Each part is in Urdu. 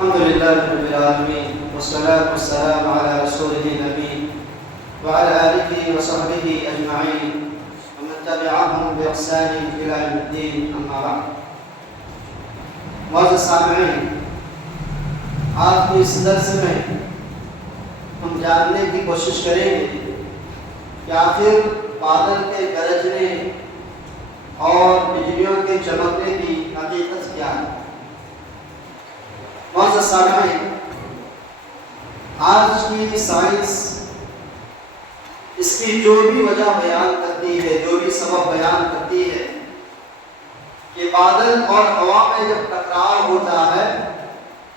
الحمد لله رب العالمين والصلاة والسلام على رسوله النبي وعلى آله وصحبه أجمعين ومن تبعهم بإحسان إلى يوم الدين أما بعد. معزز سامعین، آپ کی اس درس میں ہم جاننے کی کوشش کریں گے کہ آخر بادل کے گرجنے اور بجلیوں کے چمکنے کی حقیقت کیا ہے. معزز سامعین، آج کی سائنس اس کی جو بھی وجہ بیان کرتی ہے، جو بھی سبب بیان کرتی ہے کہ بادل اور ہوا میں جب ٹکراؤ ہوتا ہے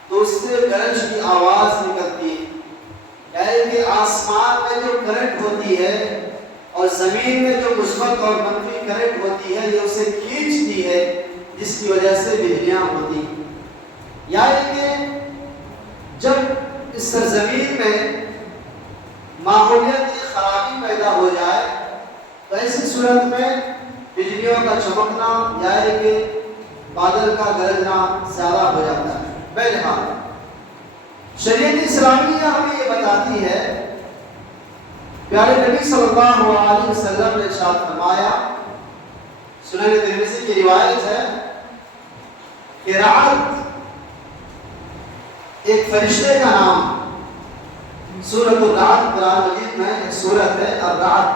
تو اس سے گرج کی آواز نکلتی ہے، یعنی کہ آسمان میں جو کرنٹ ہوتی ہے اور زمین میں جو مثبت اور منفی کرنٹ ہوتی ہے یہ اسے کھینچتی ہے، جس کی وجہ سے بجلیاں ہوتی ہیں. یعنی کہ جب اس سرزمین میں ماحولیت کی خرابی پیدا ہو جائے تو ایسی صورت میں بجلیوں کا چمکنا یعنی کہ بادل کا گرجنا زیادہ ہو جاتا ہے. بہرحال شریعت اسلامیہ ہمیں یہ بتاتی ہے، پیارے نبی صلی اللہ علیہ وسلم نے ارشاد فرمایا، سنن ترمذی کی روایت ہے کہ رعد ایک فرشتے کا نام، سورۃ الرعد قرآن مجید میں ایک سورت ہے الرعد،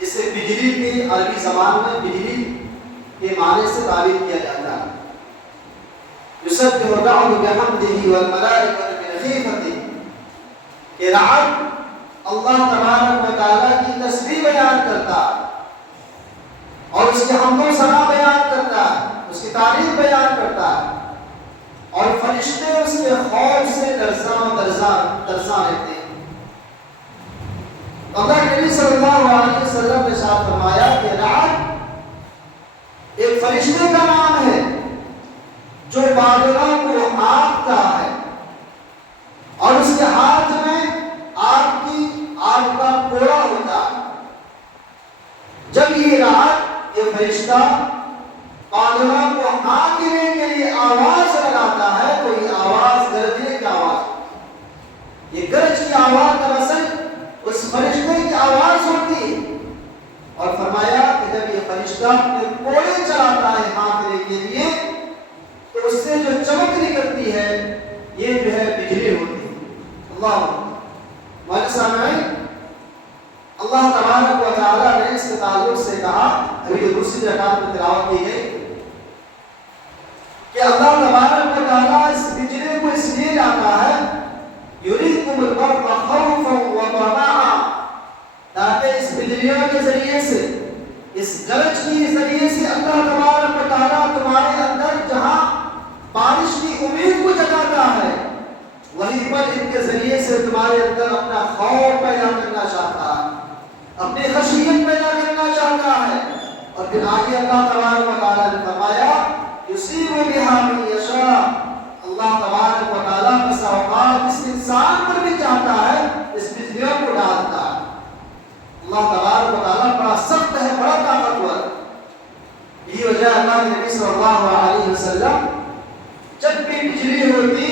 جسے بجلی کی عربی زبان میں بجلی کے معنی سے تعبیر کیا جاتا ہے. یسبح الرعد بحمدہ والملائکۃ من خیفتہ، کہ رعد اللہ تبارک و تعالیٰ کی تسبیح بیان کرتا اور اس کے حمد و ثنا بیان کرتا ہے، اس کی تعریف بیان کرتا ہے، اور فرشتے اس کے خوف سے لرزاں رہتے ہیں. اللہ نبی صلی اللہ علیہ وسلم نے ارشاد فرمایا کہ رعد ایک فرشتے کا نام ہے جو بادلوں کو آنکتا ہے اور اس کے ہاتھ میں آگ کا کوڑا ہوتا ہے. جب یہ رعد، یہ فرشتہ بادلوں کو آنکنے کے لیے آواز لگاتا ہے تو یہ آواز گرجنے کی آواز، یہ گرج کی آواز دراصل اس فرشتے کی آواز ہوتی ہے. اور فرمایا کہ جب یہ فرشتہ اپنے کوڑے چلاتا ہے آنکنے کے لیے تو اس سے جو چمک نکلتی ہے یہ جو ہے بجلی ہوتی ہے. اللہ ہمارے سامنے اللہ تبارک و تعالیٰ نے اس کے تعلق سے کہا، ابھی دوسری رکعت میں تلاوت کی گئی کہ اللہ تبارک و تعالیٰ اس بجلی کو اس لیے لاتا ہے یریکم البرق خوفا وطمعا، تاکہ اس بجلیوں کے ذریعے سے، اس گرج کے ذریعے سے اللہ تبارک و تعالیٰ تمہارے اندر جہاں بارش کی امید کو جگاتا ہے وہیں پر ان کے ذریعے سے تمہارے اندر اپنا خوف پیدا کرنا چاہتا ہے، اپنی خشیت پیدا کرنا چاہتا ہے. اور پھر آگے اللہ تبارک و تعالیٰ نے فرمایا یصیب بہا من یشاء، اللہ تبارک و تعالیٰ بسا اوقات اس انسان پر بھی چاہتا ہے اس بجلیوں کو ڈالتا ہے. اللہ تبارک و تعالیٰ بڑا سخت ہے، بڑا طاقتور. یہی وجہ اللہ کے نبی صلی اللہ علیہ وسلم جب بھی بجلی ہوتی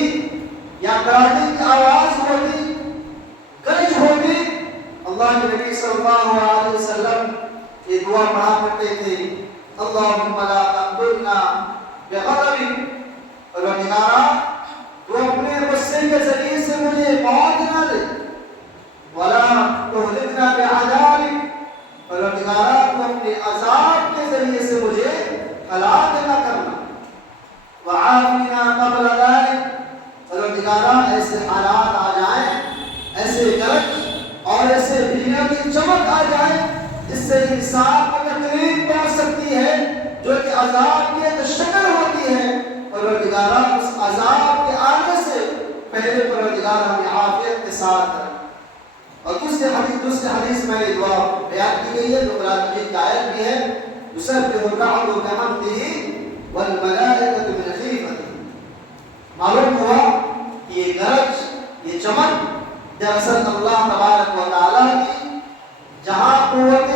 یا کراٹے کی آواز ہوتی، گرج ہوتی، اللہ کے نبی صلی اللہ علیہ وسلم یہ دعا پڑھا کرتے تھے، اللہم لا تقتلنا بغضبک، پروردگارا تو اپنے غصے کے ذریعے سے مجھے موت نہ دے، ولا تہلکنا بعذابک، پروردگارا تو اپنے عذاب کے ذریعے سے مجھے ہلاک نہ کرنا، وعافنا قبل ذلک، پروردگارا ایسے حالات آ جائیں، ایسے گرج اور ایسے بجلیوں کی چمک آ جائے جس سے انسان کو تکلیف پہنچ سکتی ہے، جو کہ عذاب کی ایک شکل ہوتی ہے. پروردگارا اس عذاب کے آنے سے پہلے پروردگار ہمیں عافیت کے ساتھ کرے. اور دوسرے حدیث میں یہ دعا بیان کی گئی ہے جو قرآن مجید کی آیت بھی ہے، یسبح الرعد بحمدہ والملائکۃ من خیفتہ. معلوم ہوا کہ یہ گرج، یہ چمک دراصل اللہ تبارک و تعالیٰ کی جہاں قوت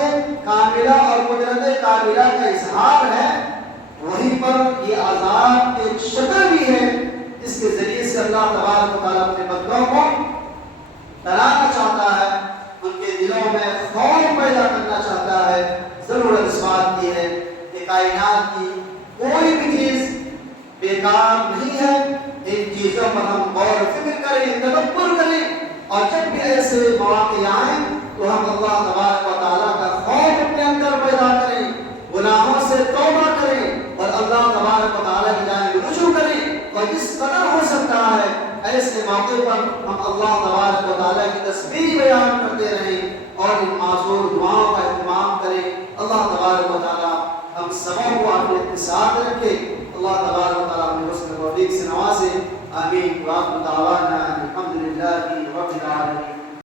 کاملہ اور قدرت کاملہ کا اظہار ہے، وہیں پر یہ عذاب ایک شکل بھی ہے جس کے ذریعے سے سے اللہ تبارک و تعالیٰ اپنے بندوں کو ڈرانا چاہتا ہے، ان کے دلوں میں خوف پیدا کرنا چاہتا ہے۔ ضرورت اس بات کی ہے کہ کائنات کی کوئی بھی چیز بیکار نہیں ہے، ان چیزوں پر ہم غور و فکر کریں، تدبر کریں، اور جب بھی ایسے مواقع آئیں تو ہم اللہ تبارک و تعالیٰ کا خوف اپنے اندر پیدا کریں، گناہوں سے توبہ کریں اور اللہ تبارک و تعالیٰ کی جانب رجوع کریں۔ اور جس قدر ہو سکتا ہے ایسے موقع پر ہم اللہ تبارک و تعالیٰ کی تسبیح بیان کرتے رہیں اور ان معذور دعاؤں کا اہتمام کریں۔ اللہ تبارک و تعالیٰ ہم سبوں کو اپنے ساتھ رکھے، اللہ تبارک و تعالیٰ ہمیں حسن توفیق سے نوازے، آمین۔ وآخر دعوانا